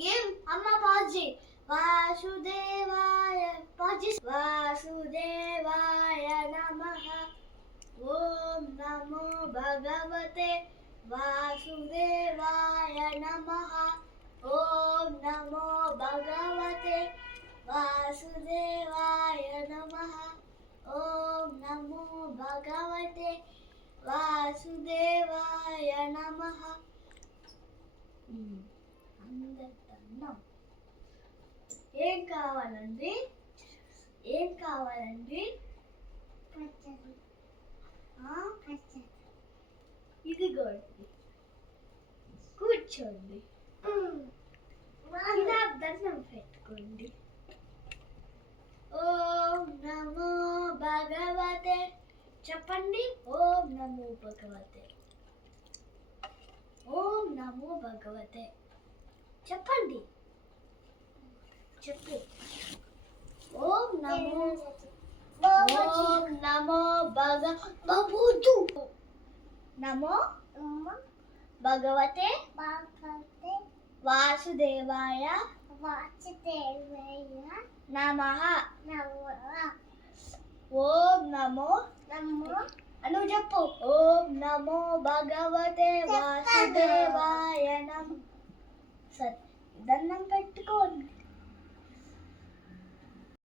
Game అమ్మ పాజి వాసుదేవాయ పాజి వాసుదేవాయ నమః ఓం నమో భగవతే వాసుదేవాయ నమః ఓం నమో భగవతే వాసుదేవాయ నమః ఓం నమో భగవతే వాసుదేవాయ నమః. అందరికన్నా ఏం కావాలండి? ఏం కావాలండి? ఇదిగోండి, కూర్చోండి, ఇలా దండం పెట్టుకోండి. ఓం నమో భగవతే చెప్పండి. ఓం నమో భగవతే, ఓం నమో భగవతే చెప్పండి. చెప్పు. ఓం నమో భగవతు నమో భగవతే వాసుదేవాయ నమః. ఓం నమో అను చెప్పు. ఓం నమో భగవతే వాసుదేవాయ నమః. సరే, దండం పెట్టుకోండి.